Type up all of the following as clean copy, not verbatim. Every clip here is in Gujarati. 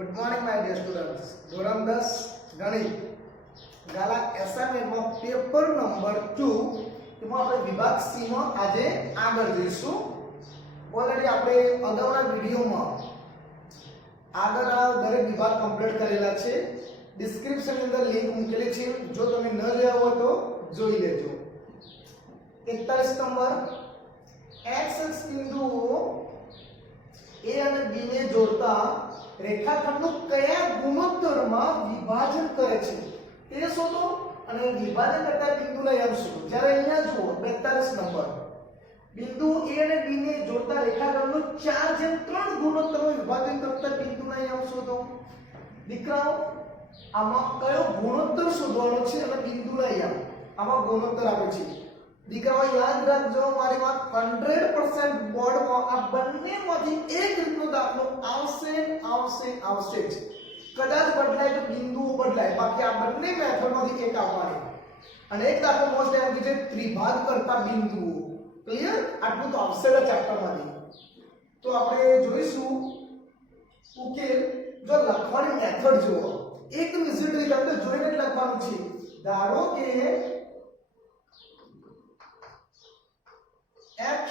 Good morning my dear students. ધોરણ 10 ગણિત ગાલા એસાઇનમેન્ટમાં પેપર નંબર 2 એમાં આપણે વિભાગ સી માં આજે આગળ જઈશું. ઓલરેડી આપણે અગાઉના વિડિયોમાં આગળના દરેક વિભાગ કમ્પ્લીટ કરેલા છે. ડિસ્ક્રિપ્શનની અંદર લિંક મૂકેલી છે, જો તમે ન જોયા હોય તો જોઈ લેજો. 41 નંબર x અક્ષ બિંદુઓ A અને B ને જોડતા રેખાખંડનું કયા ગુણોત્તરમાં વિભાજન કરે છે તે શોધો અને વિભાજન કરતા બિંદુના યમ શોધો. જ્યારે અહીંયા જુઓ 42 નંબર બિંદુ A અને B ને જોડતા રેખાખંડનું 4:3 ગુણોત્તરમાં વિભાજન કરતા બિંદુના યમ શોધો. દીકરાઓ આમાં કયો ગુણોત્તર શોધવાનો છે અને બિંદુના યમ આમાં ગુણોત્તર આપે છે. દીકરાઓ યાદ રાખજો, મારી વાત 100% બોર્ડમાં આ બંનેમાંથી એક રીતનો દાખલો આવશે જ. કદાચ બદલાય તો બિંદુઓ બદલાય, બાકી આ બંને મેથડમાંથી એક આવવાની. અને એક દાખલો મોસ્ટ એમ છે ત્રિભાગ કરતા બિંદુઓ. ક્લિયર? આટલું તો આવશે જ ચેપ્ટરમાંથી. તો આપણે જોઈશું ઉકેલ. જો લખવાની મેથડ જુઓ, એકદમ ઈઝી ટ્રીક, આપણે જોઈને જ લખવાનું છે. ધારો કે x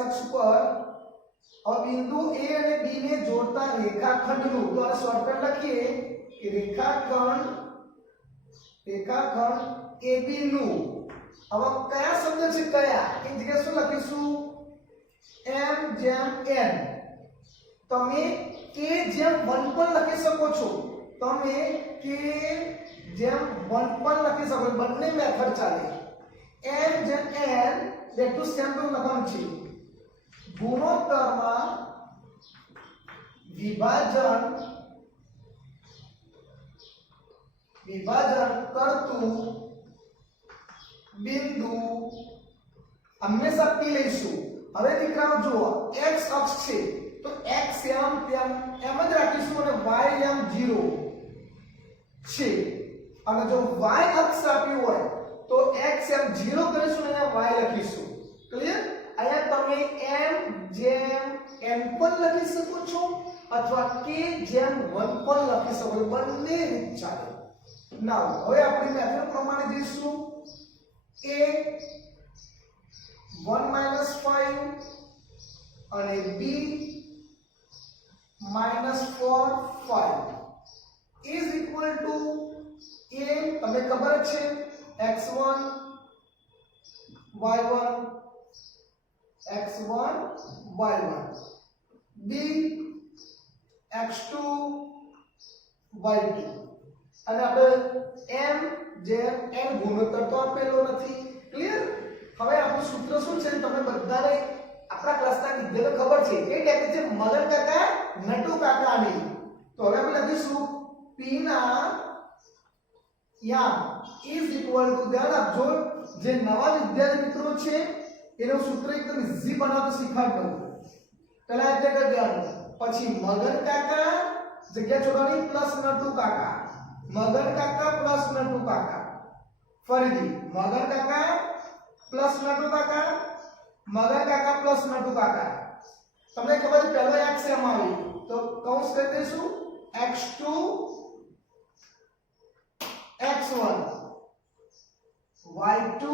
અક્ષ પર બિંદુ A અને B ને જોડતા રેખાખંડનું, તો આ શોર્ટકટ લખીએ કે રેખાખંડ AB નું. હવે કયા શબ્દ છે કયા, એ જગ્યાએ શું લખીશું? m/n. તમે k જેમ 1 પણ લખી શકો છો, તમે k જેમ 1 પણ લખી શકો. બંને મેથડ ચાલે. m/n લેટુ સેમ તો લખવાનું છે. ગુણોત્તરમાં વિભાજન કરતું બિંદુ હંમેશા p લઈશું. હવે દીકરાઓ જુઓ, x અક્ષ છે તો x એમ જ રાખીશું અને y એમ 0 છે. અને જો y અક્ષ આપ્યું હોય તો x એમ 0 કરીશું અને y લખીશું. ક્લિયર? અહીંયા તમે m જેમ n પણ લખી શકો છો અથવા k જેમ 1 પણ લખી શકો છો. બંને રીત ચાલે. નાઉ હવે આપણે મેથડ પ્રમાણે જઈશું. a 1 - 5 અને b -4 5 is equal to a. તમને ખબર છે x1 y1 b x2 y2. અને આપણે m જેમ n ગુણોત્તર તો આપેલો નથી. ક્લિયર? હવે આપણું સૂત્ર શું છે તમને બધાને આપણા ક્લાસના વિદ્યાર્થીઓને ખબર છે. એ ટેકનિક છે મગન કાકા નટુ કાકાની. તો હવે આપણે લખીશું p ના યામ is equal to, ધ્યાન આપજો, જે નવા વિદ્યાર્થી મિત્રો છે એનું સૂત્ર એકદમ ઈઝી બનાવવાનું શીખવાડ દઉં. પહેલા આ જગ્યા દેવાનું, પછી મગન કાકા જગ્યા છોડવાની પ્લસ નટુ કાકા, મગન કાકા પ્લસ નટુ કાકા, ફરીથી મગન કાકા પ્લસ નટુ કાકા, મગન કાકા પ્લસ નટુ કાકા. તમને ખબર છે પહેલો x એમ આવી તો કૌંસ કરી દઈશું x2 x1 y2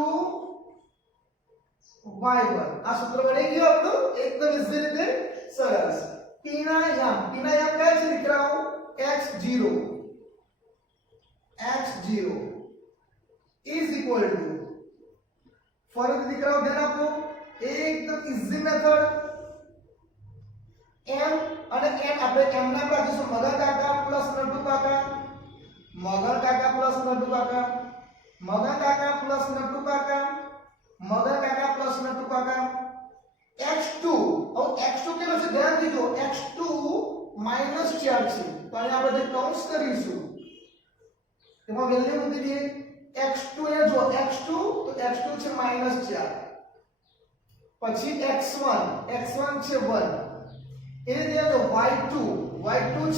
y1. આ સૂત્ર બની ગયું આપણું એકદમ ઈઝી રીતે, સરસ. p ના યામ કયા છે દીકરાઓ? x0 is equal to, ફરીથી દીકરાઓ ધ્યાન આપો, એકદમ ઈઝી મેથડ. m અને n આપણે m ના રાખીશું મગન કાકા પ્લસ નટુ કાકા, મગન કાકા પ્લસ નટુ કાકા, મગન કાકા પ્લસ નટુ કાકા, મગન કાકા પ્લસ નટુ કાકા. x2, હવે x2 કેટલો છે ધ્યાન દીજો, x2 -4 છે. તો અહીંયા આપણે જે કૌંસ કરીશું એમાં વેલ્યુ મૂકી દઈએ. x2 એ જો x2 તો x2 છે -4, પછી x1 છે 1, એ રીતે y2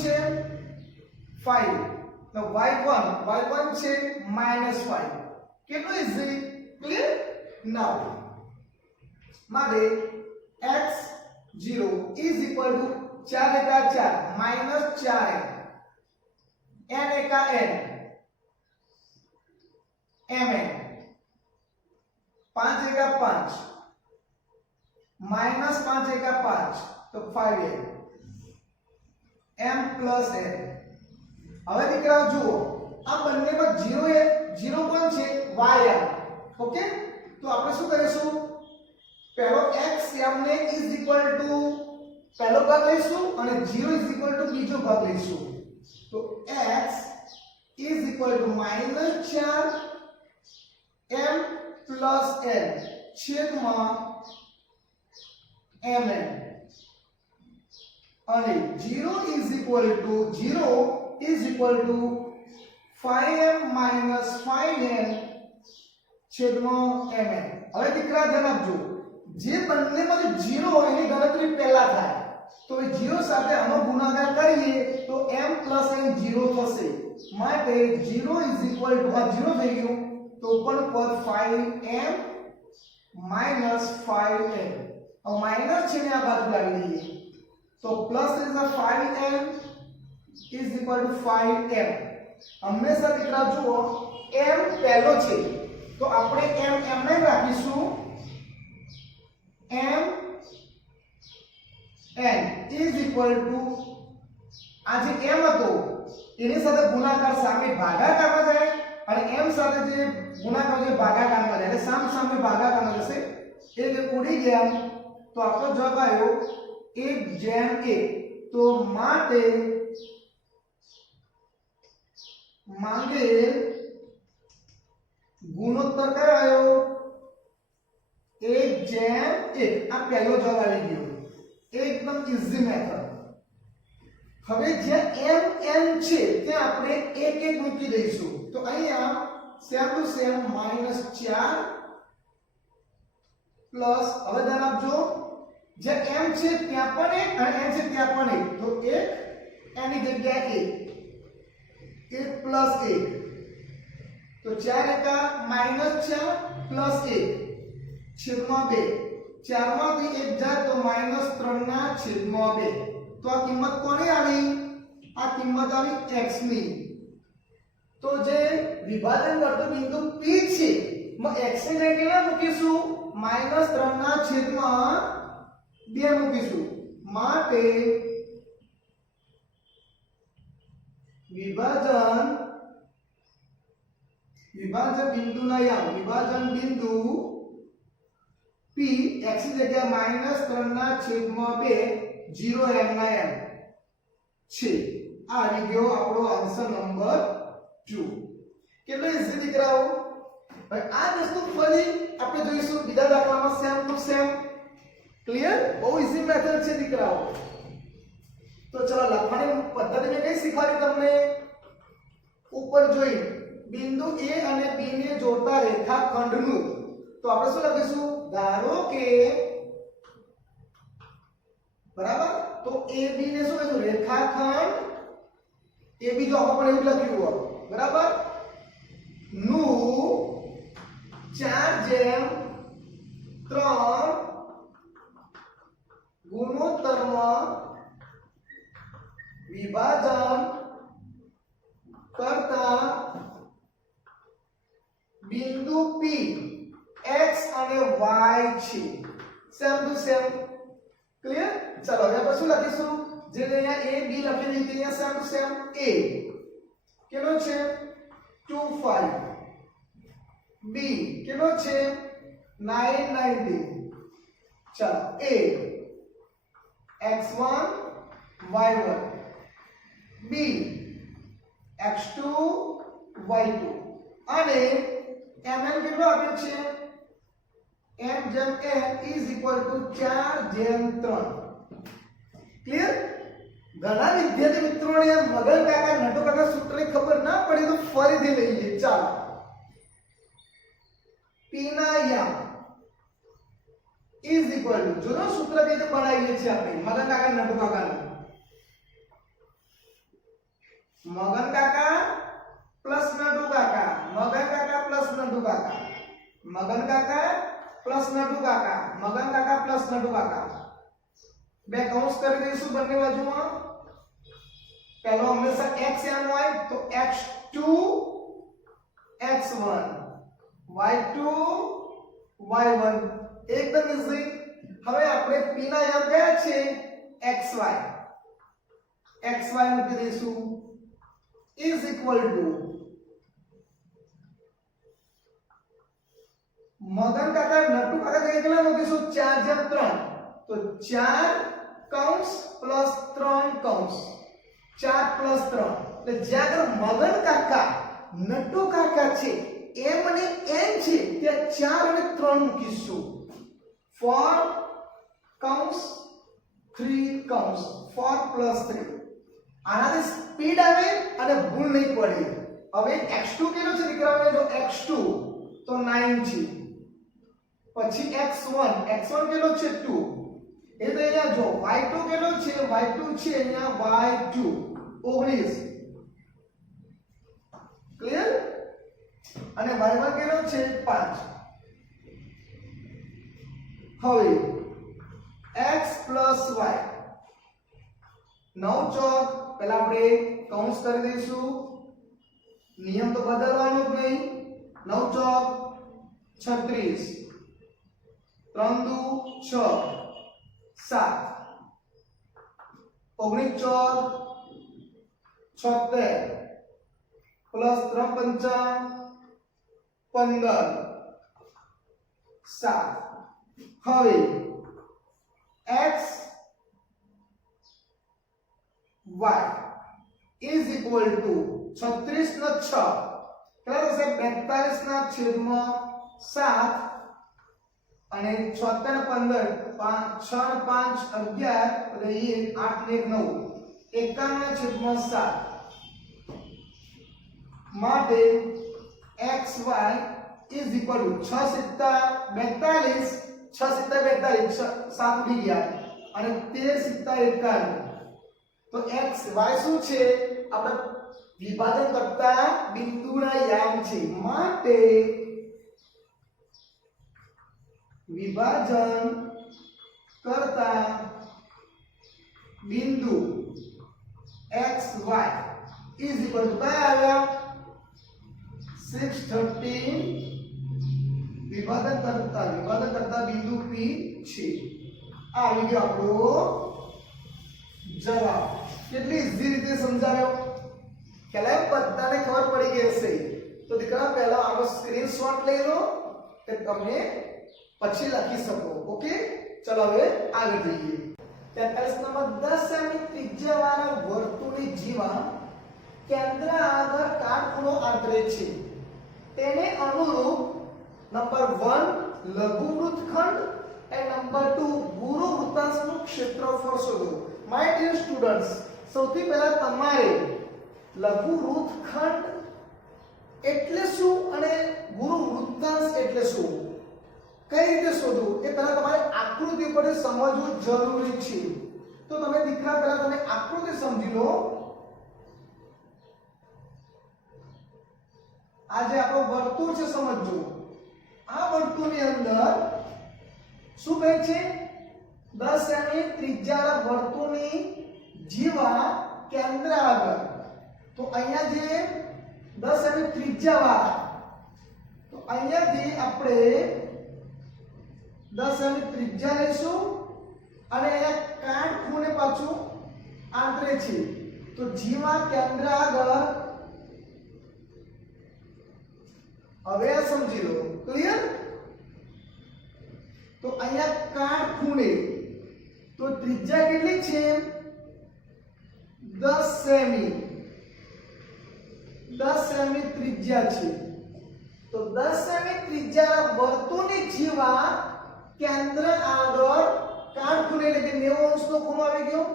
છે 5, તો y1 છે -5. કેટલું ઈઝી? ક્લિયર? નાઉ મારે x 0 इज इक्वल टू 4 एका 4 माइनस 4n n एका n mn 5 एका 5 माइनस 5 एका 5 तो 5n m प्लस n હવે દીકરાઓ જુઓ આ બંનેમાં 0 એ 0 કોણ છે y ઓકે તો આપણે શું કરીશું પહેલો x m ને ઇઝ ઇક્વલ ટુ પહેલો ભાગ લઈશું અને 0 ઇઝ ઇક્વલ ટુ બીજો ભાગ લઈશું તો x is equal to -4 m plus n છેદમાં mn અને 0 is equal to 5m minus 5n છેદમાં mn હવે દીકરા ધ્યાન આપજો જે બંનેમાં 0 હોય એની ગણતરી પહેલા થાય તો એ 0 સાથે આનો ગુણાકાર કરીએ તો m plus n 0 થશે માટે 0 ઇઝ ઇક્વલ ટુ આ 0 થઈ ગયું તો ઉપર પર 5m minus 5n अब माइनस છે ને આ બાજુ લાવી દઈએ તો plus is a 5m is equal to 5m હંમેશા દીકરા જુઓ m પહેલો છે તો આપણે m ને રાખીશું m n is equal to આ જે m હતો એની સાથે ગુણાકાર સામે ભાગાકારમાં જાય અને m સાથે જે ગુણાકાર છે ભાગાકારમાં જાય એટલે સામ સામે ભાગાકારમાં જશે એ જે ઉડી ગયા તો આપણો જવાબ આવ્યો 1:1 તો માટે માંગેલ ગુણોત્તર કયો આવ્યો 1:1 આ પહેલો જવાબ આવી ગયો એકદમ ઈઝી મેથડ હવે જ્યાં m n છે ત્યાં આપણે 1 મૂકી દઈશું તો અહીંયા સેમ ટુ સેમ -4 પ્લસ હવે ધ્યાન આપજો જે m છે ત્યાં પણ 1 અને n છે ત્યાં પણ 1 તો 1 એની જગ્યાએ 1 પ્લસ 1 તો 4 એકા -4 પ્લસ 1 છેદમાં 2 4 માંથી 1 જાય તો -3 ના છેદમાં 2 તો આ કિંમત કોની આવી આ કિંમત આવી x ની તો જે વિભાજન કરતું બિંદુ P છે માં x ની જગ્યાએ કેટલા મૂકીશું -3 ના છેદમાં 2 મૂકીશું માટે વિભાજન બિંદુના યામ વિભાજન બિંદુ P x ની જગ્યાએ -3 ના છેદમાં 2 0 m ના m છે આ આવી ગયો આપણો આન્સર નંબર 2 કેટલો ઈઝી દીકરાઓ હવે આ વસ્તુ ફરી આપણે જોઈશું બીજા દાખલામાં સેમ ટુ સેમ ક્લિયર બહુ ઈઝી મેથડ છે દીકરાઓ તો ચલો લખવાની પદ્ધતિ મેં કઈ શીખવાડી તમને ઉપર જોઈ બિંદુ A અને B ને જોડતા રેખાખંડનું તો આપણે શું લખીશું ધારો કે બરાબર તો AB ને શું કહીશું રેખાખંડ AB જો આપણે એવું લખ્યું હોય બરાબર નું 4:3 ગુણોત્તરમાં વિભાજન કરતા બિંદુ P x અને y છે સેમ ટુ સેમ ક્લિયર ચલો હવે આપણે શું લખીશું જે અહીંયા a b લખેલી છે અહીંયા સેમ ટુ સેમ a કેટલો છે 2 5 b કેટલો છે 9 90 ચલો a x1 y1 b x2 y2 અને mn કેટલો આપ્યો છે m જેમ n is equal to 4:3 clear ઘણા વિદ્યાર્થી મિત્રોને મગલ કાકા નટુ કાકા સૂત્રની ખબર ના પડી તો ફરીથી લઈએ ચાલો p ના યામ is equal to જૂનો સૂત્ર કઈ રીતે બનાવીએ છીએ આપણે મગન કાકા નટુ કાકાનું મગન કાકા પ્લસ નટુ કાકા મગન કાકા પ્લસ નટુ કાકા મગન કાકા પ્લસ નટુ કાકા મગન કાકા પ્લસ નટુ કાકા બે કૌંસ કરી દઈશું બંને બાજુમાં પહેલો હંમેશા x એમ હોય તો x2 x1 y2 y1 એકદમ ઈઝી હવે આપણે p ના યામ કયા છે xy xy મૂકી દઈશું is equal to મગન કાકા નટુ કાકા કેટલા મૂકીશું 4 જેમ 3 તો 4 કૌંસ પ્લસ 3 કૌંસ 4 પ્લસ 3 એટલે જ્યાં મગન કાકા નટુ કાકા છે m અને n છે ત્યાં 4 અને 3 મૂકીશું 4 કૌંસ 3 કૌંસ 4 પ્લસ 3 આનાથી સ્પીડ આવે અને ભૂલ નહીં પડે હવે x2 કેટલો છે દીકરાઓને જો x2 તો 9 છે પછી x1 કેટલો છે 2 એ તો અહીંયા જો y2 કેટલો છે y2 છે અહીંયા y2 19 ક્લિયર અને y1 કેટલો છે 5 હવે x y 9 ચોક પહેલા આપણે કૌંસ કરી દઈશું નિયમ તો બદલવાનો જ નહીં 9 ચોક 36 3 દુ 6 7 19 ચોક 76 પ્લસ 3 પંચા 15 7 હવે x y is equal to 36 ના 6 કેટલા થશે 42 ના છેદમાં 7 અને 76 15 6 5 11 અને 8 ને 9 51 ના છેદમાં 7 માટે xy is equal to 6 સિત્તા 42 6 સિત્તા 42 7 ઉડી ગયા અને 13 સિત્તા 51 તો x y શું છે આપણે વિભાજન કરતા બિંદુના યામ છે માટે વિભાજન કરતા બિંદુ x y is equal to કયા આવ્યા 613 વિભાજન કરતા બિંદુ p છે આ આવી ગયો આપણો જવાબ કેટલી ઈઝી રીતે સમજાવ્યો પહેલા બધાને ખબર પડી ગઈ હશે તો દીકરા પહેલા આનો સ્ક્રીનશોટ લઈ લો કે તમે પછી લખી શકો ઓકે ચલો હવે આગળ જઈએ 43 નંબર 10 સેમી ત્રિજ્યાવાળા વર્તુળની જીવા કેન્દ્ર આગળ કાટખૂણો આંતરે છે તેને અનુરૂપ નંબર 1 લઘુ વૃત્તખંડ and નંબર 2 ગુરુ વૃત્તાંશનું ક્ષેત્રફળ શોધો માય ડિયર સ્ટુડન્ટ્સ સૌથી પહેલા તમારે લઘુ વૃત્તખંડ એટલે શું અને ગુરુ વૃત્તાંશ એટલે શું કઈ રીતે શોધવું એ પહેલા તમારે આકૃતિ પર સમજવું જરૂરી છે તો તમે દીકરા પહેલા તમે આકૃતિ સમજી લો આજે આપણો વર્તુળ છે સમજજો આ વર્તુળની અંદર શું કહે છે 10 સેમી ત્રિજ્યાવાળા વર્તુળની જીવા કેન્દ્ર આગળ તો અહીંયા જે 10 સેમી ત્રિજ્યાવાળા તો અહીંયાથી આપણે 10 સેમી ત્રિજ્યા લઈશું અને અહીંયા કાટખૂણે પાછું આંતરે છે તો જીવા કેન્દ્ર આગળ હવે આ સમજી લો ક્લિયર તો અહીંયા કાટખૂણે તો ત્રિજ્યા કેટલી છે 10 સેમી 10 સેમી ત્રિજ્યા છે તો 10 સેમી ત્રિજ્યા વર્તુળની જીવા કેન્દ્ર આગળ કાટખૂણે એટલે કે 90 અંશનો ખૂણો આવી ગયો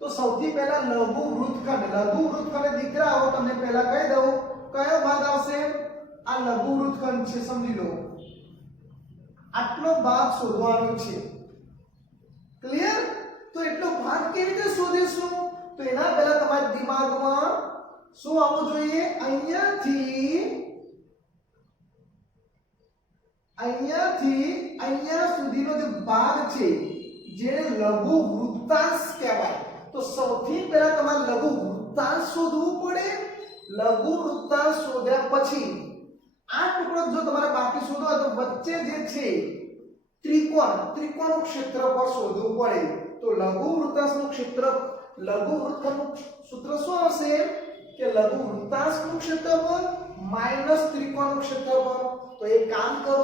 તો સૌથી પહેલા લઘુ વૃત્તખંડ દીકરા આવો તમને પહેલા કહી દઉં કયો ભાગ આવશે આ લઘુ વૃત્તખંડ છે સમજી લો આટલો ભાગ શોધવાનો છે ક્લિયર તો એટલો ભાગ કેવી રીતે શોધીશું તો એના પહેલા તમારા દિમાગમાં શું આવવું જોઈએ અહીંયાથી અહીંયા સુધીનો જે ભાગ છે જેને લઘુ વૃત્તાંશ કહેવાય. તો સૌથી પહેલા તમારે લઘુ વૃત્તાંશ શોધવું પડે. લઘુ વૃત્તાંશ શોધ્યા પછી આ ટુકડો જો તમારે બાકી શોધવો હોય તો વચ્ચે જે છે ત્રિકોણનું ક્ષેત્રફળ શોધવું પડે. તો લઘુ વૃત્તાંશનું લઘુ વૃત્તનું સૂત્ર શું આવશે કે લઘુ વૃત્તાંશનું ક્ષેત્રફળ માઈનસ ત્રિકોણનું ક્ષેત્રફળ. તો એક કામ કરો,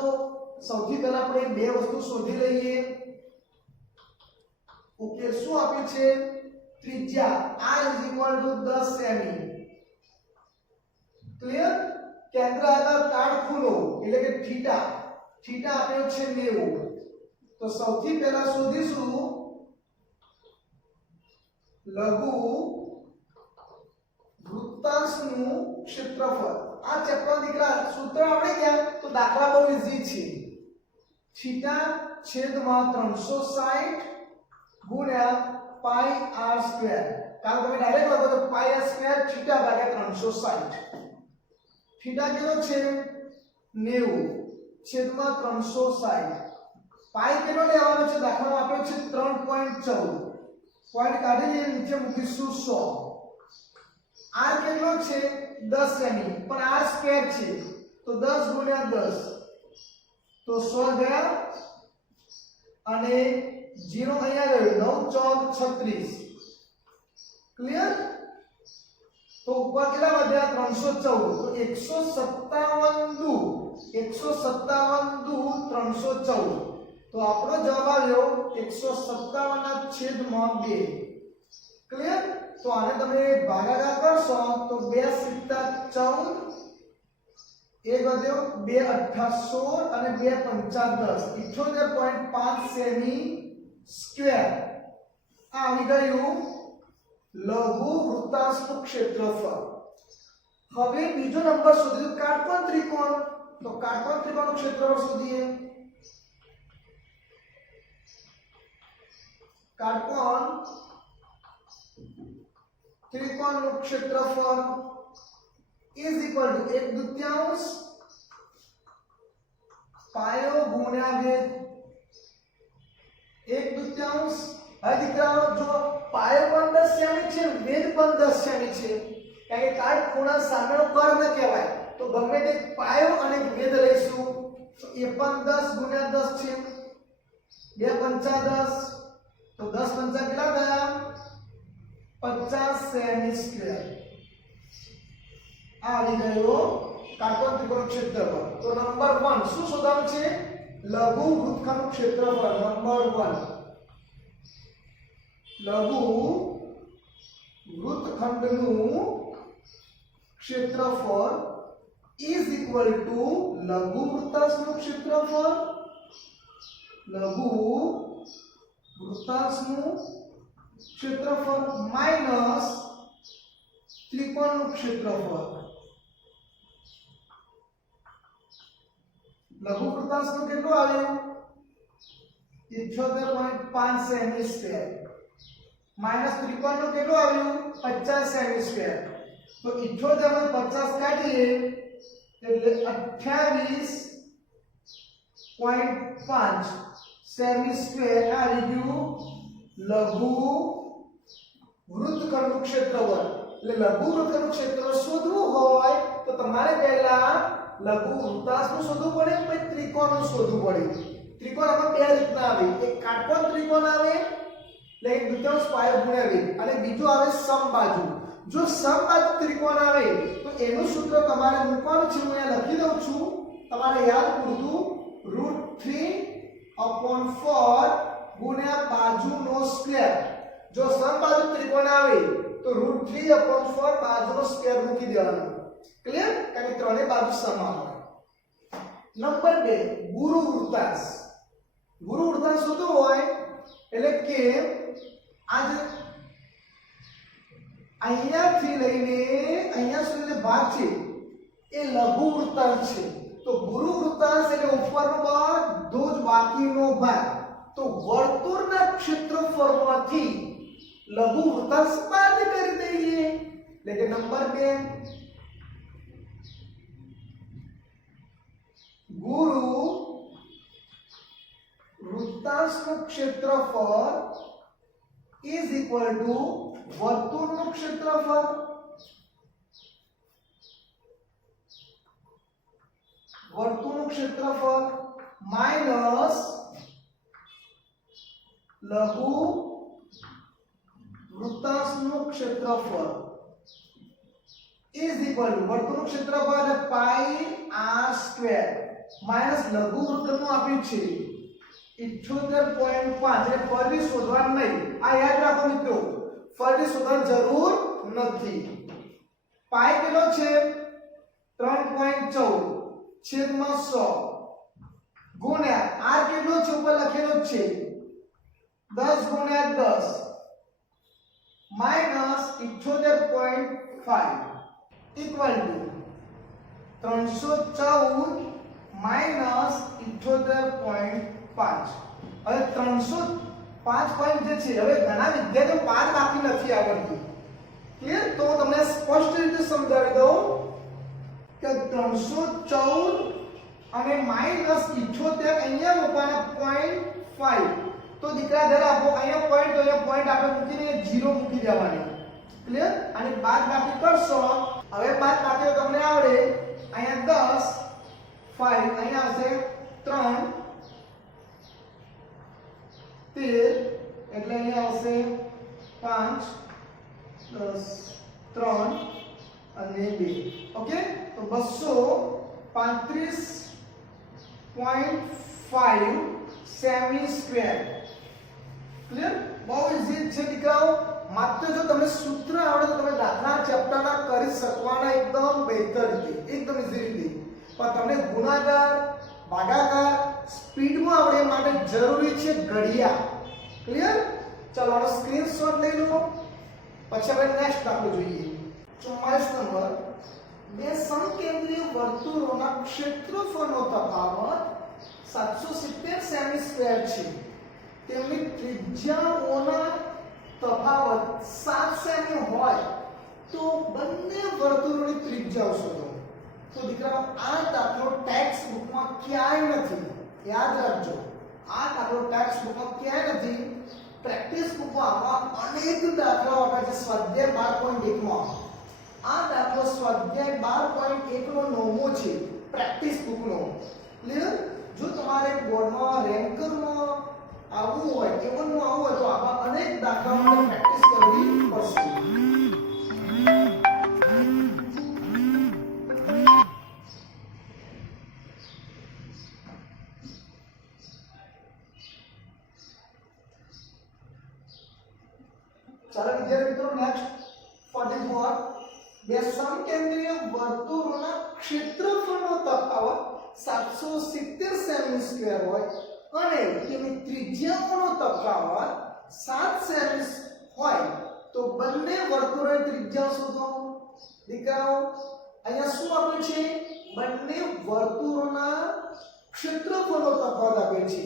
સૌથી પહેલા આપણે બે વસ્તુ શોધી લઈએ. ઉકેલ શું આપ્યું છે? ત્રિજ્યા r 10 સેમી. ક્લિયર? કેન્દ્ર આગળ કાટખૂણો એટલે કે થીટા આપ્યો છે 90. તો સૌથી પહેલા શોધીશું લઘુ વૃત્તાંશનું ક્ષેત્રફળ. આ ચેપ્ટર દીકરા સૂત્ર આવડે ગયા તો દાખલા બહુ ઈઝી છે. થીટા છેદમાં 360 ગુણ્યા પાઈ r સ્ક્વેર. કારણ તમે ડાયરેક્ટ લખો તો પાઈ r સ્ક્વેર થીટા ભાગ્યા 360. થીટા કેટલો છે 90 છેદમાં 360. પાઈ કેટલો લેવાનો છે? દાખલામાં આપ્યો છે 3.14. પોઈન્ટ કાઢી લઈએ, નીચે મૂકીશું 100. r કેટલો છે 10 સેમી, પણ r સ્ક્વેર છે તો 10 ગુણ્યા 10 તો 100 ગયા અને 0 અહીંયા ગયો 9 4 36. ક્લિયર? તો ઉપર કેટલા વધ્યા 314. તો 157 દુ 314. તો આપણો જવાબ આવ્યો 157 ના છેદમાં 2. ક્લિયર? તો આને તમે ભાગાકાર કરશો તો 2 સિત્તા 14, એક વધ્યો 2 અઠ્ઠા 16 અને 2 પંચા 10, 78.5 સેમી સ્ક્વેર. આ આવી ગયું લઘુ વૃત્તાંશનું ક્ષેત્રફળ. હવે બીજો નંબર શોધ્યો કાટકોણ ત્રિકોણ. તો કાટકોણ ત્રિકોણનું ક્ષેત્રફળ શોધીએ. કાટકોણ ત્રિકોણનું ક્ષેત્રફળ is equal to 1/2 પાયો ગુણ્યા વેધ. 1/2. હવે દીકરાઓ જો પાયો પણ 10 સેમી છે, વેધ પણ 10 સેમી છે. કારણ કે કાટખૂણા સામેનો કર્ણ કહેવાય. તો ગમે તે પાયો અને વેધ લઈશું તો એ પણ 10 ગુણ્યા 10 છે. 2 પંચા 10 તો 10 પંચા કેટલા થયા 50 સેમી સ્ક્વેર. આ આવી ગયો કાટકોણ ત્રિકોણનું ક્ષેત્રફળ. તો નંબર 1 શું શોધવાનું છે? લઘુ વૃત્તખંડનું ક્ષેત્રફળ. નંબર 1 લઘુ વૃત્તખંડનું ક્ષેત્રફળ is equal to લઘુ વૃત્તાંશનું ક્ષેત્રફળ. લઘુ વૃત્તાંશનું ક્ષેત્રફળ માઈનસ ત્રિકોણનું ક્ષેત્રફળ. લઘુ વૃત્તાંશનું કેટલું આવ્યું 78.5 સેમી સ્ક્વેર માઈનસ ત્રિકોણનું કેટલું આવ્યું 50 સેમી સ્ક્વેર. તો 78 માંથી 50 કાઢીએ એટલે 28.5 સેમી સ્ક્વેર આવી ગયું લઘુ વૃત્તખંડનું ક્ષેત્રફળ. એટલે લઘુ વૃત્તખંડનું ક્ષેત્રફળ શોધવું હોય તો તમારે પહેલા લઘુ વૃત્તાંશનું શોધવું પડે, પછી ત્રિકોણનું શોધવું પડે. ત્રિકોણ આમાં બે રીતના આવે. એક કાટકોણ ત્રિકોણ આવે એટલે એક દુત્યાંશ પાયો ગુણ્યા વેધ, અને બીજું આવે સમબાજુ. જો સમબાજુ ત્રિકોણ આવે તો એનું સૂત્ર તમારે મૂકવાનું છે. હું અહીંયા લખી દઉં છું તમારે યાદ પૂરતું. √3/4 ગુણ્યા બાજુનો સ્ક્વેર. જો સમબાજુ ત્રિકોણ આવે તો √3/4 બાજુનો સ્ક્વેર મૂકી દેવાનો. ક્લિયર? કારણ કે ત્રણેય બાજુ સમાન હોય. નંબર 2 ગુરુ વૃત્તાંશ. ગુરુ વૃત્તાંશ શું હોય એટલે કે આ જે અહીંયાથી લઈને અહીંયા સુધીનો ભાગ છે એ લઘુ વૃત્તાંશ છે. તો ગુરુ વૃત્તાંશ એટલે ઉપરનો બધો જ બાકીનો ભાગ. તો વર્તુળના ક્ષેત્રફળમાંથી લઘુ વૃત્તાંશ બાદ કરી દઈએ. એટલે કે નંબર 2 ગુરુ વૃત્તાંશનું ક્ષેત્રફળ ઇઝ ઇક્વલ ટુ વર્તુળનું ક્ષેત્રફળ. વર્તુળનું ક્ષેત્રફળ માઈનસ લઘુ વૃત્તાંશનું ક્ષેત્રફળ ઇઝ ઇક્વલ ટુ વર્તુળનું ક્ષેત્રફળ એટલે પાઈ r સ્ક્વેર માઈનસ લઘુ વૃત્તનું આપ્યું છે 78.5. એટલે ફરી શોધવાનું નહીં. આ યાદ રાખો મિત્રો, ફરી શોધવાની જરૂર નથી. પાઈ કેટલો છે 3.14 છેદમાં 100 ગુણ્યા r કેટલો છે ઉપર લખેલો છે 10 ગુણ્યા 10 માઈનસ 78.5 ઇક્વલ ટુ 314 માઈનસ 78.5. હવે 305 પોઈન્ટ જે છે, હવે ઘણા વિદ્યાર્થીઓ પાર બાકી નથી આવડતી. ક્લિયર? તો તમને સ્પષ્ટ રીતે સમજાવી દઉં કે 314 અને માઈનસ 78 અહીંયા મૂકવાના 0.5. તો દીકરા દર આપો, અહીંયા પોઈન્ટ તો અહીંયા પોઈન્ટ આપણે મૂકીને 0 મૂકી દેવાની. ક્લિયર? અને બાદ બાકી કરશો. હવે બાદ બાકી તમને આવડે. અહીંયા 10 5 અહીંયા હશે 3 13 એટલે અહીંયા આવશે 5 10 3 અને 2. ઓકે, તો 235.5 સેમી સ્ક્વેર. ક્લિયર? બહુ ઈઝી છે દીકરાઓ. માત્ર જો તમને સૂત્ર આવડે તો તમે દાખલા ચેપ્ટરના કરી શકવાના એકદમ બહેતર રીતે, એકદમ ઈઝી રીતે. પણ તમને ગુણાકાર ભાગાકાર સ્પીડમાં આવડે એ માટે જરૂરી છે ઘડિયાળ. ક્લિયર? ચલો આનો સ્ક્રીનશોટ લઈ લો, પછી આપણે નેક્સ્ટ દાખલો જોઈએ. 44 નંબર. બે સમકેન્દ્રીય વર્તુળોના ક્ષેત્રફળનો તફાવત 770 સેમી સ્ક્વેર છે. તેમની ત્રિજ્યાઓના તફાવત 7 સેમી હોય તો બંને વર્તુળોની ત્રિજ્યાઓ શોધો. તો દીકરાઓ આ દાખલો ટેક્સ્ટ બુકમાં ક્યાંય નથી. યાદ રાખજો, આ દાખલો ટેક્સ્ટ બુકમાં ક્યાંય નથી. પ્રેક્ટિસ બુકમાં આવા અનેક દાખલાઓ આપ્યા છે. સ્વાધ્યાય 12.1 માં આ દાખલો સ્વાધ્યાય 12.1 નો નવમો છે, પ્રેક્ટિસ બુકનો. ક્લિયર? જો તમારે બોર્ડમાં રેન્કરમાં આવવું હોય, A1 માં આવવું હોય તો આવા અનેક દાખલાઓની પ્રેક્ટિસ કરવી પડશે. ચાલો વિદ્યાર્થી મિત્રો, નેક્સ્ટ 44. બે સમકેન્દ્રીય વર્તુળોના ક્ષેત્રફળનો તફાવત 770 સેમી સ્ક્વેર હોય અને તેની ત્રિજ્યાઓનો તફાવત 7 સેમી હોય તો બંને વર્તુળોની ત્રિજ્યા શોધો. દીકરાઓ અહીંયા શું આપ્યું છે? બંને વર્તુળોના ક્ષેત્રફળનો તફાવત આપ્યો છે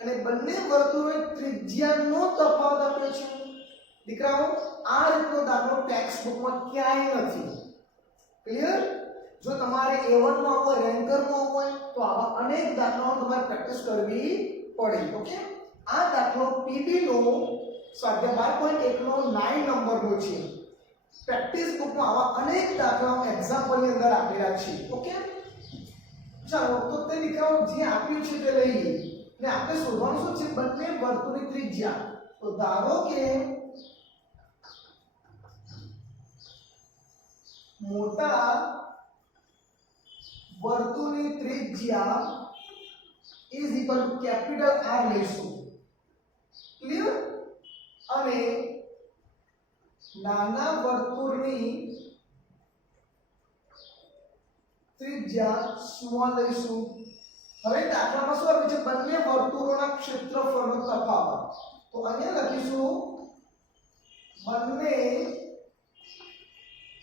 અને બંને વર્તુળોની ત્રિજ્યાનો તફાવત આપ્યો છે. દીકરાઓ આ રીતનો દાખલો ટેક્સ્ટ બુકમાં ક્યાંય નથી. ક્લિયર? જો તમારે A1 માં હોય, રેન્કરમાં હોય તો આવા અનેક દાખલાઓ તમારે પ્રેક્ટિસ કરવી પડે. ઓકે, આ દાખલો PB નો સ્વાધ્યાય 12.1 નો 9 નંબરનો છે. પ્રેક્ટિસ બુકમાં આવા અનેક દાખલાઓ એક્ઝામ્પલની અંદર આપેલા છે. ઓકે, ચાલો તો તે દીકરાઓ જે આપ્યું છે તે લઈએ ને આપણે શોધવાનું શું છે? બંને વર્તુળની ત્રિજ્યા. તો ધારો કે મોટા વર્તુળની ત્રિજ્યા is equal to capital R લઈશું. ક્લિયર? અને નાના વર્તુળની ત્રિજ્યા સ્મોલ લઈશું. હવે દાખલામાં શું આપ્યું છે? બંને વર્તુળોના ક્ષેત્રફળનો તફાવત. તો અહીંયા લખીશું બંને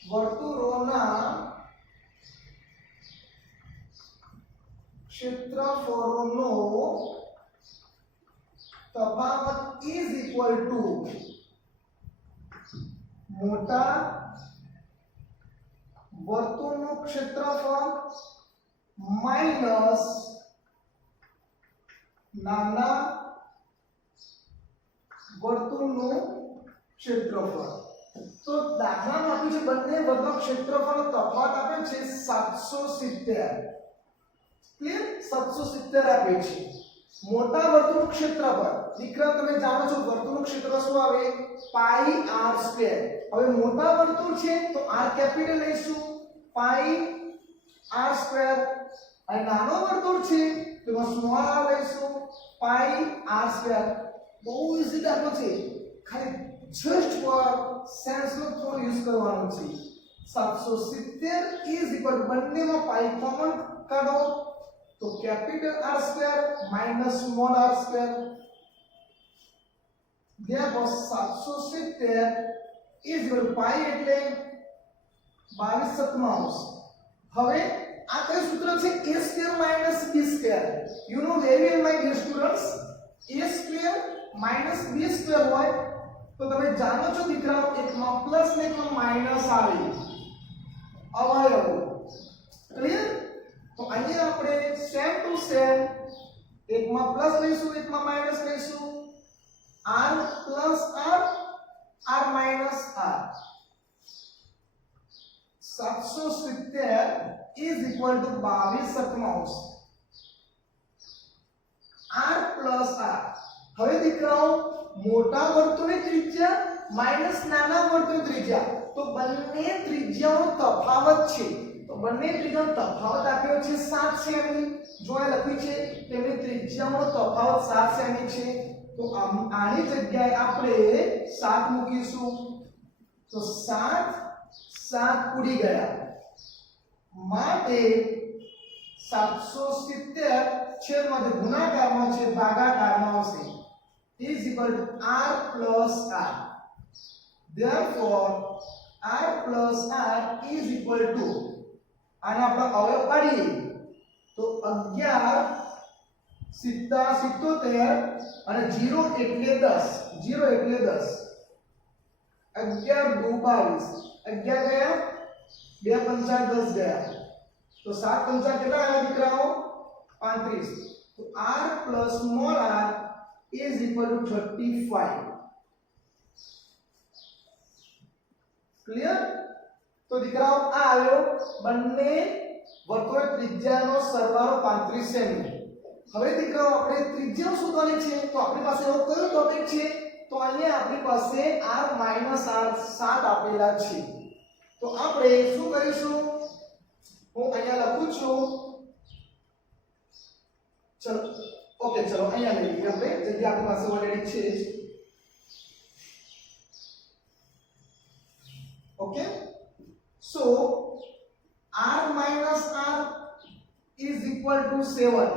વર્તુળોના ક્ષેત્રફળોનો તફાવત ઇઝ ઇક્વલ ટુ મોટા વર્તુળનું ક્ષેત્રફળ માઈનસ નાના વર્તુળનું ક્ષેત્રફળ. તો દાખલામાં આપ્યું છે બંને વર્ગનો ક્ષેત્રફળનો તફાવત આપ્યો છે 770. ક્લિયર? 770 આપ્યું છે. મોટા વર્તુળનું ક્ષેત્રફળ દીકરા તમે જાણો છો વર્તુળનું ક્ષેત્રફળ શું આવે? પાઈ r સ્ક્વેર. હવે મોટા વર્તુળ છે તો r કેપિટલ લઈશું પાઈ r સ્ક્વેર, અને નાનો વર્તુળ છે તો એમાં સ્મોલ r લઈશું પાઈ r સ્ક્વેર. બહુ ઈઝી દાખલો છે, ખાલી જસ્ટ ફોર સેન્સ નો થોડો યુઝ કરવાનો છે. 770 ઇઝ ઇક્વલ બંનેમાં પાઈ કોમન કાઢો તો capital R square minus small r square. therefore 770 is equal pi એટલે 22/7. હવે આ કયું સૂત્ર છે? a square minus b square. You know very well my dear students, a square minus b square હોય તો તમે જાણો છો દીકરાઓ એકમાં પ્લસ ને એકમાં માઈનસ આવે અવયવો. ક્લિયર? તો અહીંયા આપણે સેમ ટુ સેમ એકમાં પ્લસ લઈશું એકમાં માઈનસ લઈશું. r plus r r minus r. 770 is equal to 22/7 r plus r. હવે દીકરાઓ મોટા વર્તુળની ત્રિજ્યા માઈનસ નાના વર્તુળની ત્રિજ્યા, તો બંને ત્રિજ્યાનો તફાવત છે. તો બંને ત્રિજ્યાનો તફાવત આપ્યો છે 7 સેમી. જો આ લખ્યું છે તેમની ત્રિજ્યાનો તફાવત 7 સેમી છે, તો આની જગ્યાએ આપણે 7 મૂકીશું. તો 7 ઉડી ગયા, માટે 770 છેદમાં ગુણાકારમાં છે ભાગાકારમાં આવશે is equal to r plus r. therefore r plus r is equal to, આને આપણે અવયવ કાઢીએ તો 11 77 અને 0 એટલે 10. 0 એટલે 10. 11 2 22. 11 ગયા, 2 5 10 ગયા, તો 7 5 કેટલા આવ્યા દીકરાઓ? 35. તો r plus small r is equal to 35. Clear? તો દીકરાઓ આ આવ્યો બંને વર્તુળ ત્રિજ્યાનો સરવાળો 35 સેમી. હવે દીકરાઓ આપણે ત્રિજ્યા શોધવાની છે, તો આપણી પાસે એવો કયો ટોપિક છે? તો અહીંયા આપણી પાસે r માઈનસ r 7 આપેલા છે. તો આપણે શું કરીશું? હું અહીંયા લખું છું. ચલો ઓકે, ચલો અહીંયા લઈ લઈએ આપણે, જગ્યા આપણી પાસે ઓલરેડી છે. Okay, so r minus r is equal to 7.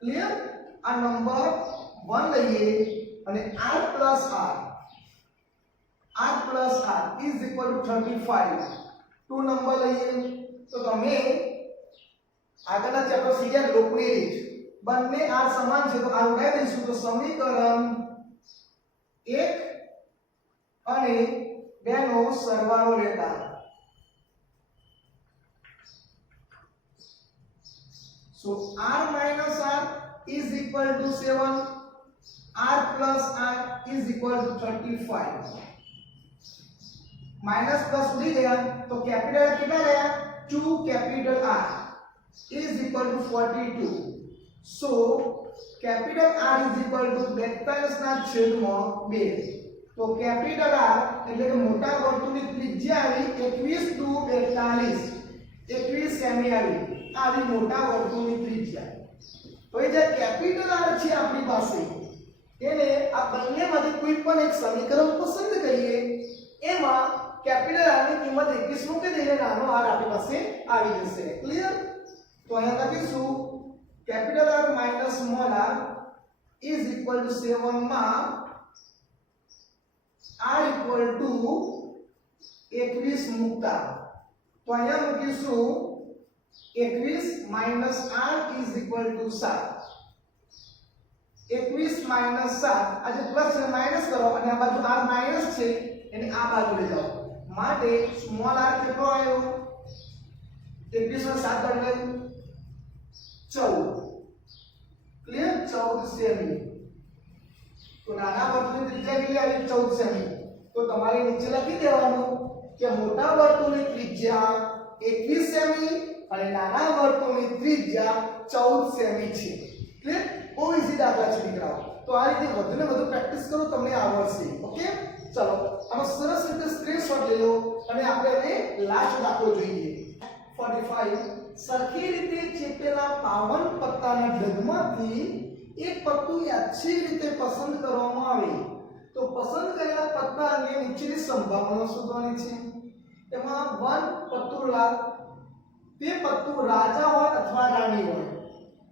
Clear? આ નંબર 1 લઈએ અને r plus r is equal to 35. 2 number લઈએ તો તમે આગળના ચેપ્ટર સીધા ગ્રુપની રીત, બંને r સમાન છે તો r ઉડાવી દઈશું. તો સમીકરણ 1 અને 2 નો સરવાળો લેતા, so r minus r is equal to 7, r plus r is equal to 35. Minus plus उड़ी गया तो कैपिटल कितना गया? 2 capital r is equal to 42. so capital r is equal to 42 ના છેદમાં 2. તો कैपिटल r એટલે કે મોટા વર્તુળની ત્રિજ્યા આવી 21 2 42, 21 સેમી આવી. આવી મોટા વર્તુળની ત્રિજ્યા. તો એ જે कैपिटल r છે આપણી પાસે, એને આ બંનેમાંથી કોઈ પણ એક સમીકરણ પસંદ કરીએ, એમાં कैपिटल r ની કિંમત 21 મૂકી દઈએ, નાનો r આપણી પાસે આવી જશે. ક્લિયર? તો અહીંયા લખીશું capital R minus small r is equal to 7 માં r equal to 21 મૂકતા, તો અહીંયા મૂકીશું 21 minus r is equal to 7. 21 minus 7, આ જે પ્લસ અને માઈનસ કરો અને આ બાજુ r માઈનસ છે એને આ બાજુ લઈ જાઓ, માટે સ્મોલ r કેટલો આવ્યો? 21 માં 7 કાઢી લઈએ 14. ક્લિયર? 14 સેમી. તો નાના વર્તુળની ત્રિજ્યા કેટલી આવી 14 સેમી તો તમારે નીચે લખી દેવાનું કે મોટા વર્તુળની ત્રિજ્યા 21 સેમી અને નાના વર્તુળની ત્રિજ્યા 14 સેમી છે ક્લિયર બહુ ઈઝી દાખલા છે દીકરાઓ તો આ રીતે વધુ ને વધુ પ્રેક્ટિસ કરો તમને આવડશે ઓકે ચલો આનો સરસ રીતે સ્ક્રીનશોટ લઈ લો અને આપણે હવે લાસ્ટ દાખલો જોઈએ 45 સરખી રીતે ચેપેલા 52 પત્તાના ડગમાંથી એક પત્તું યાદચ્છિક રીતે પસંદ કરવામાં આવે તો પસંદ કરેલા પત્તા અંગે નીચેની સંભાવનાઓ શોધવાની છે એમાં 1 પત્તું તે પત્તું રાજા હોય અથવા રાણી હોય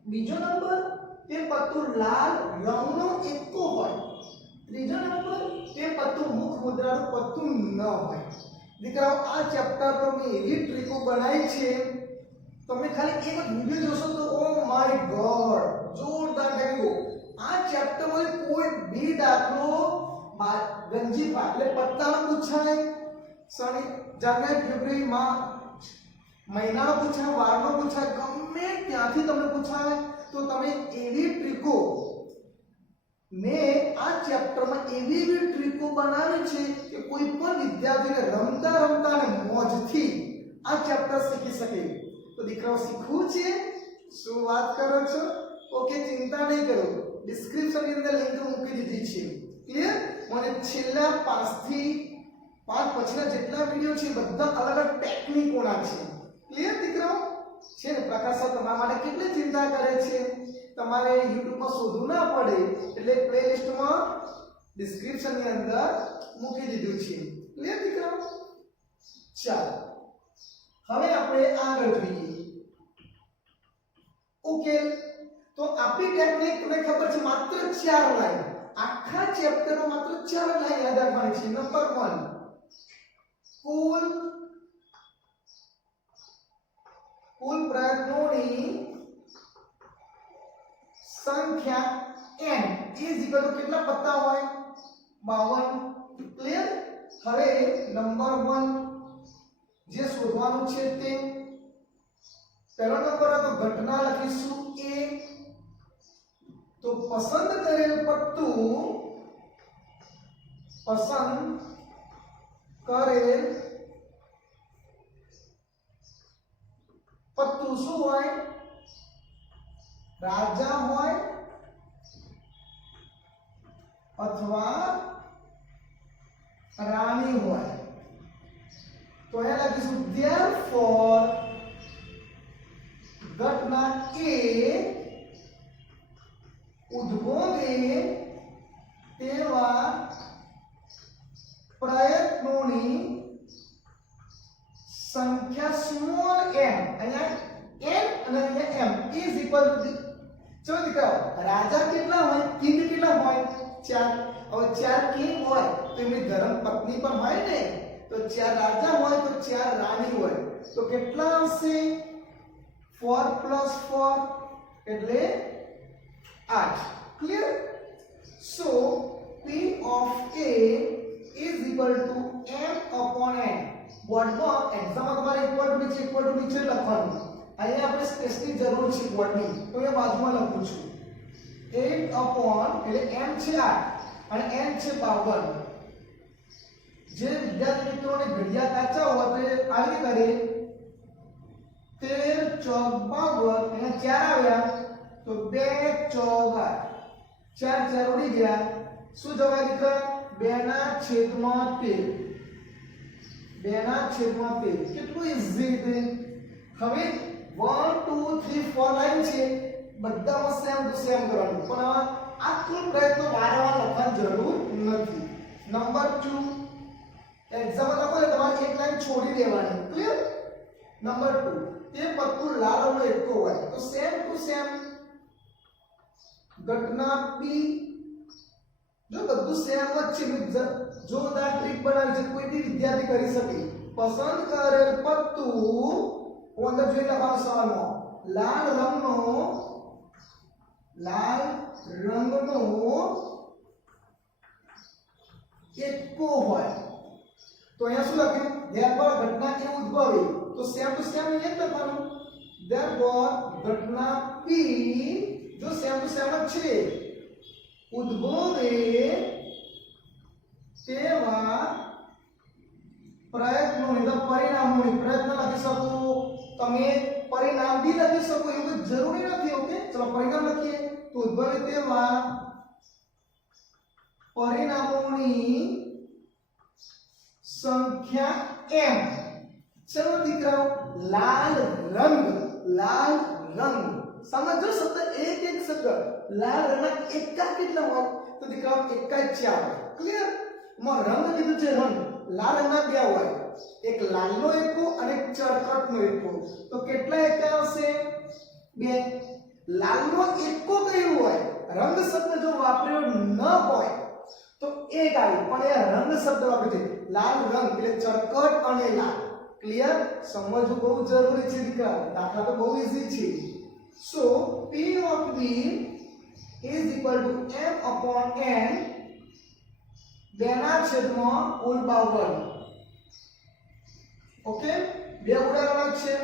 બીજો નંબર તે પત્તું લાલ રંગનો એકો હોય ત્રીજો નંબર તે પત્તું મુખ મુદ્રાનું પત્તું ન હોય દીકરાઓ આ ચેપ્ટર તો મેં એવી ટ્રીકો બનાવી છે તમે ખાલી એક વિડિયો જોશો તો ઓ માય ગોડ જોરદાર લાગ્યો આ ચેપ્ટર માં કોઈ બી દાખલો ગંજી એટલે પત્તાનો પૂછાય સની જાન્યુઆરી ફેબ્રુઆરી માર્ચ મહિનાનો પૂછાય વારનો પૂછાય ગમે ત્યાંથી તમને પૂછાય તો તમે એવી ટ્રીકો મે આ ચેપ્ટરમાં એવી ટ્રીકો બનાવી છે કે કોઈ પણ વિદ્યાર્થીને રમતા રમતા અને મોજથી આ ચેપ્ટર શીખી શકે તો દીકરાઓ શીખવું છે શું વાત કરો છો ઓકે ચિંતા નહીં કરો ડિસ્ક્રિપ્શન ની અંદર લિંક મૂકી દીધી છે ક્લિયર મને છેલ્લા 5 થી 5 પછીના જેટલા વિડિયો છે બધા અલગ અલગ ટેકનિકોના છે ક્લિયર દીકરાઓ છે ને પ્રકાશ સર તમારા માટે કેટલી ચિંતા કરે છે તમારે YouTube માં શોધવું ના પડે એટલે પ્લેલિસ્ટમાં ડિસ્ક્રિપ્શન ની અંદર મૂકી દીધું છે ક્લિયર દીકરાઓ ચાલો હવે આપણે આગળ જોઈએ ઓકે તો આપણી ટેકનિક તમને ખબર છે માત્ર 4 લાઈન આખા ચેપ્ટરમાં માત્ર 4 લાઈન યાદ રાખવાની છે નંબર 1 કુલ પ્રયત્નોની સંખ્યા n કેટલા પત્તા હોય 52 ક્લિયર હવે નંબર 1 જે શોધવાનું છે તે પહેલો નંબર હતો ઘટના લખીશું a તો પસંદ કરેલ પત્તું શું હોય રાજા હોય અથવા રાણી હોય તો અહીંયા લખીશું therefore ઘટના A ઉદ્ભવે તેવા પ્રયત્નોની સંખ્યા સ્મોલ m અહીંયા n અને અહીંયા m is equal to ચલો દીકરાઓ રાજા કેટલા હોય કિંગ કેટલા હોય 4 હવે 4 કિંગ હોય તો એમની ધર્મ પત્ની પણ હોય ને તો 4 રાજા હોય તો 4 રાણી હોય તો કેટલા આવશે 4 + 4 એટલે 8 clear so p of a is equal to m/n બોર્ડમાં એક્ઝામમાં તમારે ઇક્વલ ટુ નીચે લખવાનું અહીંયા આપણે સ્પેસની જરૂર છે બોર્ડની તો એ બાજુમાં લખું છું 8 એટલે m છે 8 અને n છે 52 જે વિદ્યાર્થી મિત્રોને ઘડિયા કાચા હોય તો એ આવી કરે 13 ચોક 52 અને 4 આવ્યા તો 2 ચોક 8 4 ઉડી ગયા શું જવાબ દીકરા 2/13 2/13 કેટલું ઈઝી છે હવે 1 2 3 4 લાઈન છે બધામાં સેમ ટુ સેમ કરવાનું પણ આ કુલ પ્રયત્નો વારંવાર લખવાની જરૂર નથી નંબર 2 એક્ઝામ્પલ લખો એટલે તમારે એક લાઈન છોડી દેવાની ક્લિયર નંબર 2 તે પત્તું લાલ રંગનો એકો હોય તો સેમ ટુ સેમ ઘટના p જો બધું સેમ જ છે જોરદાર ટ્રીક બનાવી છે કોઈ બી વિદ્યાર્થી કરી શકે પસંદ કરેલ પત્તું અંદર જોઈ લખવાનું સવાલમાં લાલ રંગનો એકો હોય તો અહીંયા શું લખ્યું therefore ઘટના કે ઉદ્ભવે તો સેમ ટુ સેમ એ જ લખવાનું therefore ઘટના p જો સેમ ટુ સેમ જ છે ઉદ્ભવે તેવા પ્રયત્નો એટલે પરિણામોની પ્રયત્ન લખી શકો તમે પરિણામ બી લખી શકો એવું જરૂરી નથી ઓકે ચલો પરિણામ લખીએ તો ઉદ્ભવે તેવા પરિણામોની સંખ્યા m ચલો દીકરાઓ લાલ રંગ સમજો શબ્દ એક શબ્દ લાલ રંગના એકા કેટલા હોય તો દીકરાઓ એકા 4 ક્લિયર માં રંગ કીધું છે રંગ લાલ રંગના બે હોય એક લાલનો એકો અને એક ચરકટનો એકો તો કેટલા એકા આવશે બે લાલનો એકો કયું હોય રંગ શબ્દ જો વાપર્યો ન હોય તો એક આવી પણ એ રંગ શબ્દ વાપરે છે લાલ રંગ એટલે ચરકટ અને લાલ ક્લિયર સમજવું બહુ જરૂરી છે દીકરા દાખલા તો બહુ ઈઝી છે સો p of v is equal to m upon n બેના છેદમાં કુલ 52 ઓકે બે ઉદાહરણ છે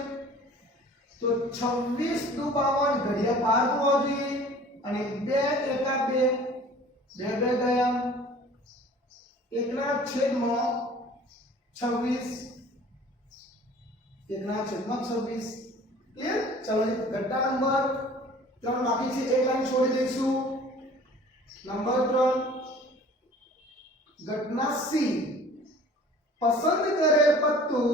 તો 26 દુ 52 ઘડિયા પાર હોવો જોઈએ અને 2 એકા 2 2 ગયા એકના છેદમાં 26 એકના છેદમાં 26 ક્લિયર ચલો ઘટના નંબર 3 બાકી છે એક લાઈન છોડી દઈશું નંબર 3 घटना C पसंद करे पत्तू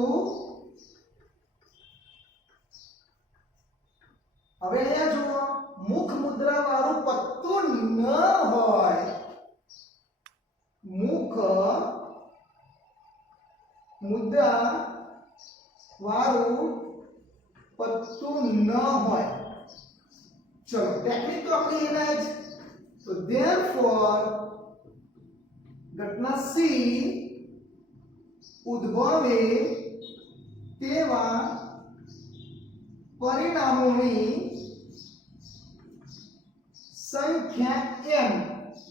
હવે અહીંયા જુઓ મુખ મુદ્રા વાળું પત્તું ન હોય મુખ મુદ્રા વાળું પત્તું ન હોય ચલો ટેકનિક તો આપણે એના જ તો therefore घटना C उद्भवे तेवा परिणामोनी संख्या m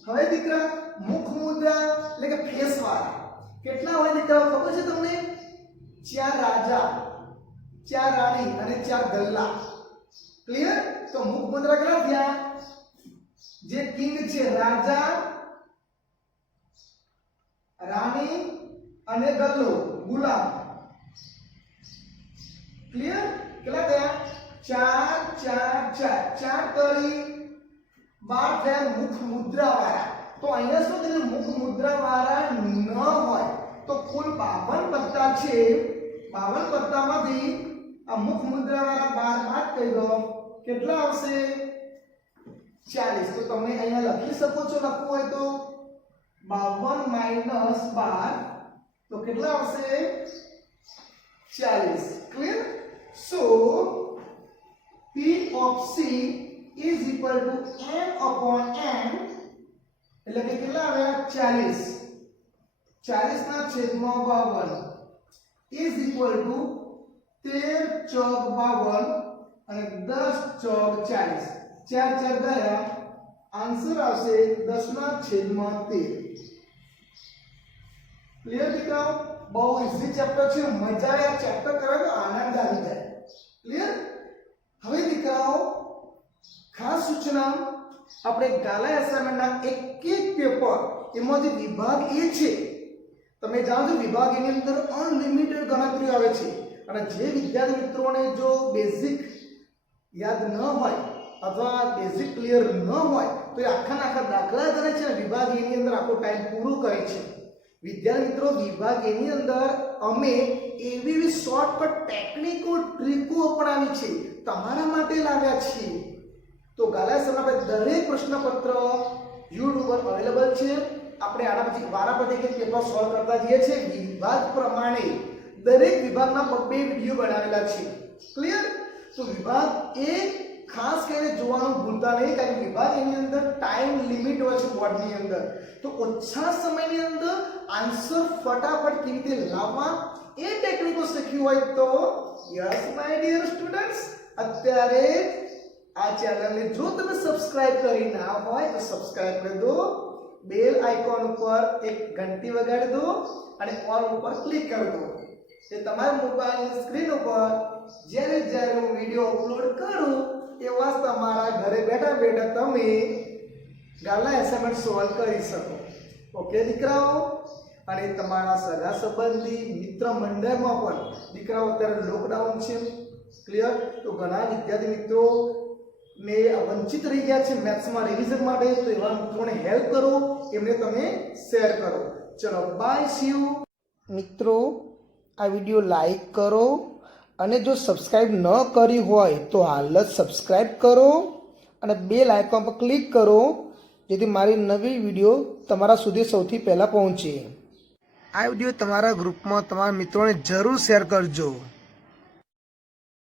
હવે દીકરા મુખ મુદ્રા એટલે કે ફેસ વાળા કેટલા હોય દીકરા ખબર છે તમને 4 રાજા 4 રાણી અને 4 ગલ્લા ક્લિયર તો મુખ મુદ્રા કેટલા થયા જે કિંગ છે રાજા રાણી અને ગલ્લો ગુલામ ક્લિયર કેટલા થયા 4 કરી 12 થયા મુખ મુદ્રા વાળા તો અહીંયા શું થયું મુખ મુદ્રા વાળા ન હોય તો કુલ 52 પત્તા છે 52 પત્તામાંથી આ મુખ મુદ્રા વાળા 12 કહી દો કેટલા આવશે 40 તો તમે અહીંયા લખી શકો છો લખવું હોય તો 52 માઈનસ 12 તો કેટલા આવશે 40 clear so p of c is equal to m upon n એટલે કે કેટલા આવ્યા 40 ના છેદમાં 52 is equal to 13 ચોક 52 અને 10 ચોક 40 4 ગયા આન્સર આવશે 10 ના છેદમાં 13 ક્લિયર દીકરાઓ બહુ ઈઝી ચેપ્ટર છે મજા આવે આ ચેપ્ટર કરે તો આનંદ આવી જાય ક્લિયર હવે દીકરાઓ ખાસ સૂચના આપણે ગાલા એસાઇનમેન્ટના એક પેપર એમાં જે વિભાગ એ છે તમે જાણો છો વિભાગ એની અંદર અનલિમિટેડ ગણતરીઓ આવે છે અને જે વિદ્યાર્થી મિત્રોને જો બેઝિક યાદ ન હોય અથવા બેઝિક ક્લિયર ન હોય તો એ આખા દાખલા ગણે છે વિભાગ એની અંદર આખો ટાઈમ પૂરો કરે છે વિદ્યાર્થી મિત્રો વિભાગ એની અંદર અમે એવી શોર્ટકટ ટેકનિકો ટ્રીકો અપનાવી છે તમારા માટે લાવ્યા છીએ તો ગાલા સરના આપણે દરેક પ્રશ્નપત્ર YouTube પર અવેલેબલ છે આપણે આના પછી વારાફરતી એક પેપર સોલ્વ કરતા જઈએ છીએ વિભાગ પ્રમાણે દરેક વિભાગના બે વિડિયો બનાવેલા છે ક્લિયર તો વિભાગ એ ખાસ કરીને જોવાનું ભૂલતા નહીં કારણ કે વિભાગ એની અંદર ટાઈમ લિમિટ હોય છે બોર્ડની અંદર તો ઓછા સમયની અંદર આન્સર ફટાફટ કેવી રીતે લાવવા એ ટેકનિકો શીખવી હોય તો યસ માય ડિયર સ્ટુડન્ટ્સ અત્યારે આ ચેનલને જો તમે સબસ્ક્રાઇબ કરી ના હોય તો સબસ્ક્રાઇબ કરી દો બેલ આઇકોન ઉપર એક ઘંટી વગાડી દો અને ઓલ ઉપર ક્લિક કરી દો એ તમારા મોબાઈલની સ્ક્રીન ઉપર જ્યારે હું વિડિયો અપલોડ કરું એવા તમારા ઘરે બેઠા તમે ગાલા એસાઇનમેન્ટ સોલ્વ કરી શકો. ઓકે દીકરાઓ, અને તમારા સગા સંબંધી મિત્ર મંડળમાં પણ દીકરાઓ અત્યારે લોકડાઉન છે, ક્લિયર, તો ઘણા વિદ્યાર્થી મિત્રો ને વંચિત રહી ગયા છે મેથ્સમાં રિવિઝન માટે, તો એવા મિત્રોને હેલ્પ કરો, એમને તમે શેર કરો. ચલો બાય, સી યુ. મિત્રો આ વિડીયો લાઈક કરો અને જો સબસ્ક્રાઇબ ન કરી હોય તો હાલ જ સબસ્ક્રાઇબ કરો અને બેલ આઇકોન પર ક્લિક કરો, જેથી મારી નવી વિડીયો તમારા સુધી સૌથી પહેલાં પહોંચે. આ વિડીયો તમારા ગ્રુપમાં તમારા મિત્રોને જરૂર શેર કરજો.